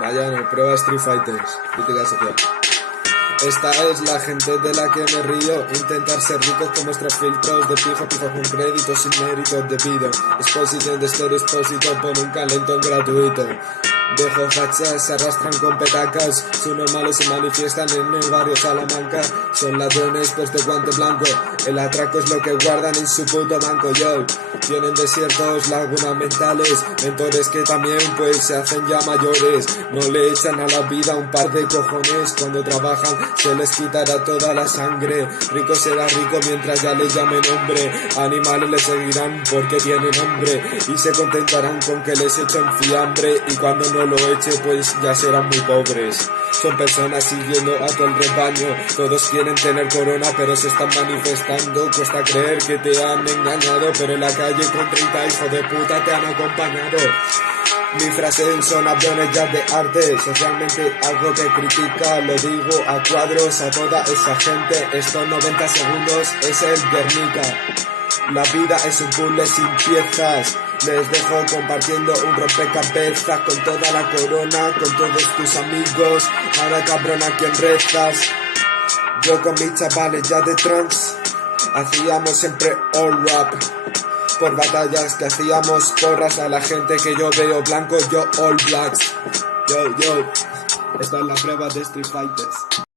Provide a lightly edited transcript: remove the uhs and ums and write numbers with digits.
Vaya, no, prueba Street Fighters. Crítica social. Esta es la gente de la que me río. Intentar ser ricos con vuestros filtros de pijo con créditos sin méritos debido. Exposición de este expósito por un calentón gratuito. Dejo fachas, se arrastran con petacas. Sus normales se manifiestan en el barrio Salamanca. Son ladrones pues de guante blanco. El atraco es lo que guardan en su puto banco. Yo, tienen desiertos, lagunas mentales. Mentores que también pues se hacen ya mayores. No le echan a la vida un par de cojones. Cuando trabajan se les quitará toda la sangre. Rico será rico mientras ya le llamen hombre. Animales le seguirán porque tienen hambre. Y se contentarán con que les echen fiambre. Y cuando no lo eche pues ya serán muy pobres. Son personas siguiendo a todo el rebaño. Todos quieren tener corona pero se están manifestando. Cuesta creer que te han engañado, pero en la calle con 30 hijos de puta te han acompañado. Mi frase son aviones ya de arte. Socialmente algo que critica. Lo digo a cuadros a toda esa gente. Estos 90 segundos es el Guernica. La vida es un puzzle sin piezas. Les dejo compartiendo un rompecabezas con toda la corona, con todos tus amigos. Ahora cabrón, ¿a quién rezas? Yo con mis chavales ya de trans hacíamos siempre all rap. Por batallas que hacíamos porras a la gente que yo veo blanco, yo all blacks. Yo, esta es la prueba de Street Fighters.